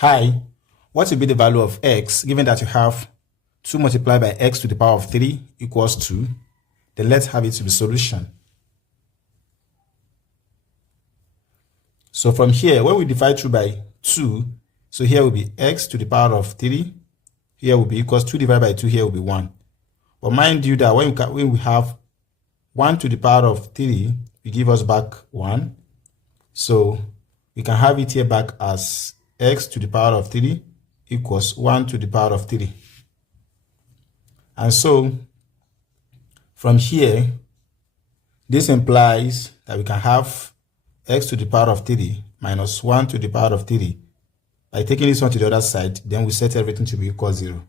Hi, what will be the value of x given that you have 2 multiplied by x to the power of 3 equals 2? Then let's have it to the solution. So from here, when we divide through by 2, so here will be x to the power of 3, here will be equals 2 divided by 2, here will be 1. But mind you that when we have 1 to the power of 3, it gives us back 1. So we can have it here back as x to the power of 3 equals 1 to the power of 3. And so from here, this implies that we can have x to the power of 3 minus 1 to the power of 3. By taking this one to the other side, then we set everything to be equal 0.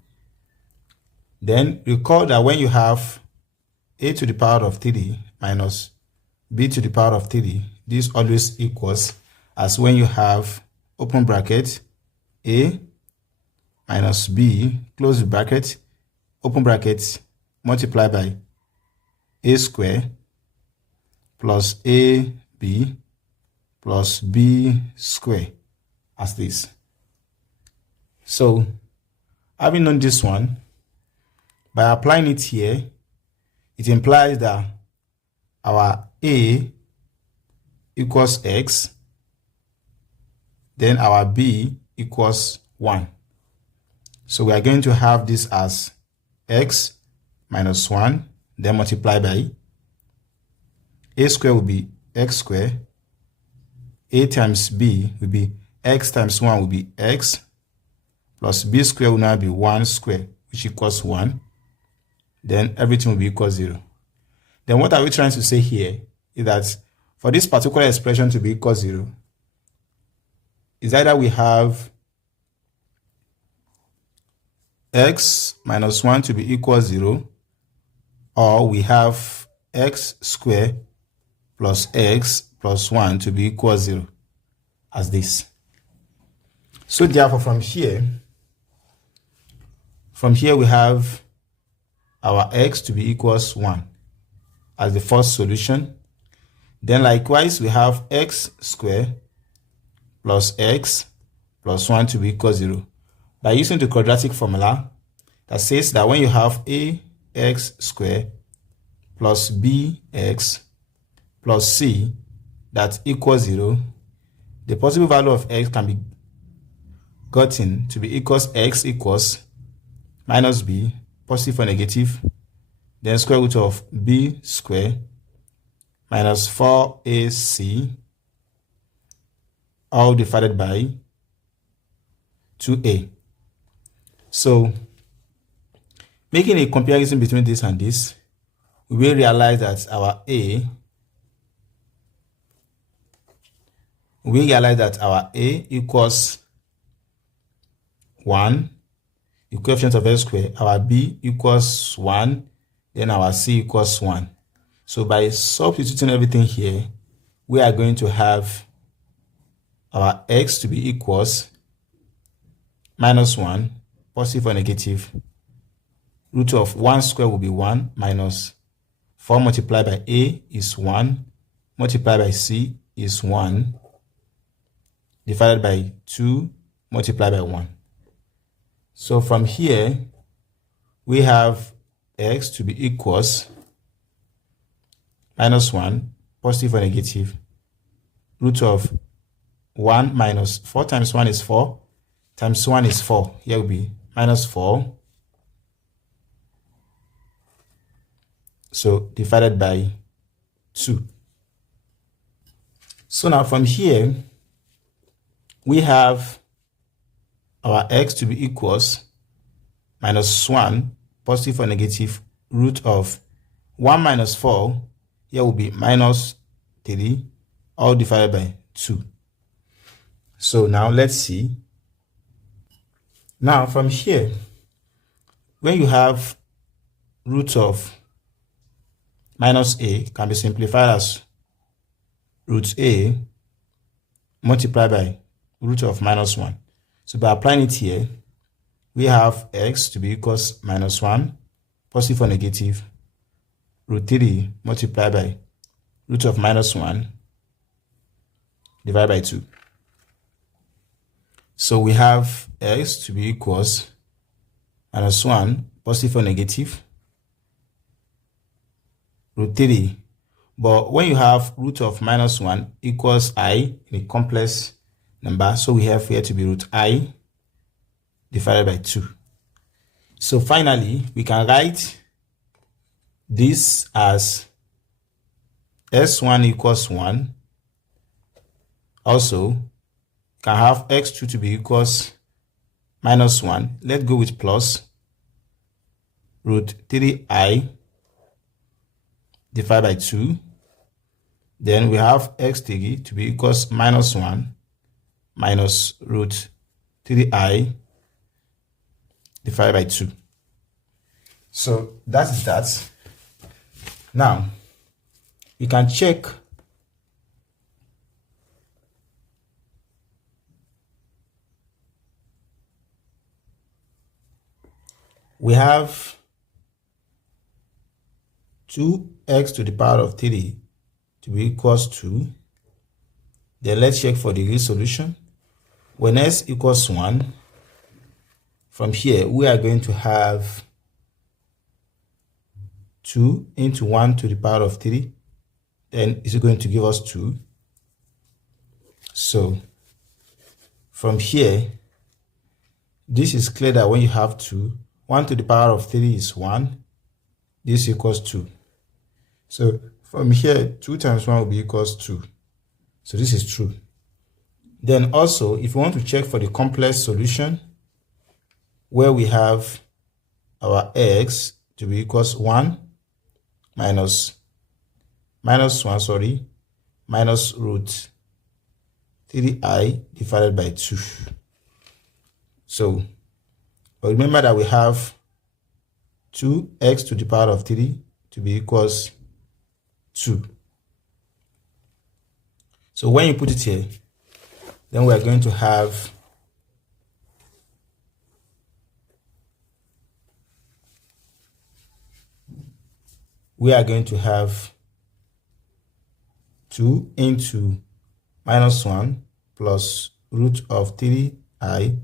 Then recall that when you have a to the power of 3 minus b to the power of 3, this always equals as when you have open bracket a minus b close the bracket open bracket multiplied by a square plus ab plus b square as this. So having known this one, by applying it here, it implies that our a equals x, then our b equals 1. So we are going to have this as x minus 1, then multiply by a square will be x square, a times b will be x times 1 will be x, plus b square will now be 1 square, which equals 1. Then everything will be equal 0. Then what are we trying to say here is that for this particular expression to be equal 0, is either we have x minus 1 to be equal 0, or we have x square plus x plus 1 to be equal 0 as this. So therefore from here we have our x to be equals 1 as the first solution. Then likewise we have x square plus x plus 1 to be equal 0 by using the quadratic formula that says that when you have ax square plus bx plus c that equals 0, the possible value of x can be gotten to be equals x equals minus b, positive or negative, then square root of b square minus 4ac all divided by 2a. So making a comparison between this and this, we will realize that our a equals 1, the coefficient of x square, our b equals 1, then our c equals 1. So by substituting everything here, we are going to have our x to be equals minus 1, positive or negative, root of 1 square will be 1 minus 4 multiplied by a is 1, multiplied by c is 1, divided by 2 multiplied by 1. So from here, we have x to be equals minus 1, positive or negative, root of 1 minus 4 times 1 is 4, times 1 is 4. Here will be minus 4. So divided by 2. So now from here, we have our x to be equals minus 1, positive or negative, root of 1 minus 4, here will be minus 3, all divided by 2. So now let's see. Now from here, when you have root of minus a can be simplified as root a multiplied by root of minus 1. So by applying it here, we have x to be equals minus 1, positive or negative, root 3 multiplied by root of minus 1 divided by 2. So we have x to be equals -1, positive or negative, root 3. But when you have root of -1 equals I in a complex number, so we have here to be root I divided by 2. So finally, we can write this as s1 equals 1. Also, can have x2 to be equals -1. Let's go with plus root 3I divided by 2. Then we have x3 to be equals -1 minus root 3I divided by 2. So that is that. Now, we can check we have 2x to the power of 3 to be equals 2. Then let's check for the real solution. When s equals 1, from here we are going to have 2 into 1 to the power of 3. Then it's going to give us 2. So from here, this is clear that when you have 2, 1 to the power of 3 is 1. This equals 2. So from here, 2 times 1 will be equals 2. So this is true. Then also, if you want to check for the complex solution, where we have our x to be equals 1 minus root 3I divided by 2. So remember that we have 2x to the power of 3 to be equals 2. So when you put it here, then we are going to have we are going to have 2 into -1 plus root of 3I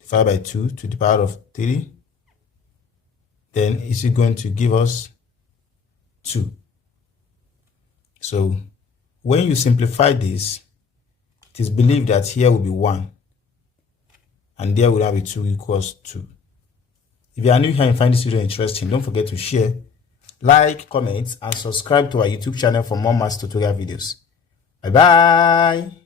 divided by 2 to the power of 3. Then is it going to give us 2? So when you simplify this, it is believed that here will be 1 and there will now be 2 equals 2. If you are new here and find this video interesting, don't forget to share, like, comment, and subscribe to our YouTube channel for more math tutorial videos. Bye bye.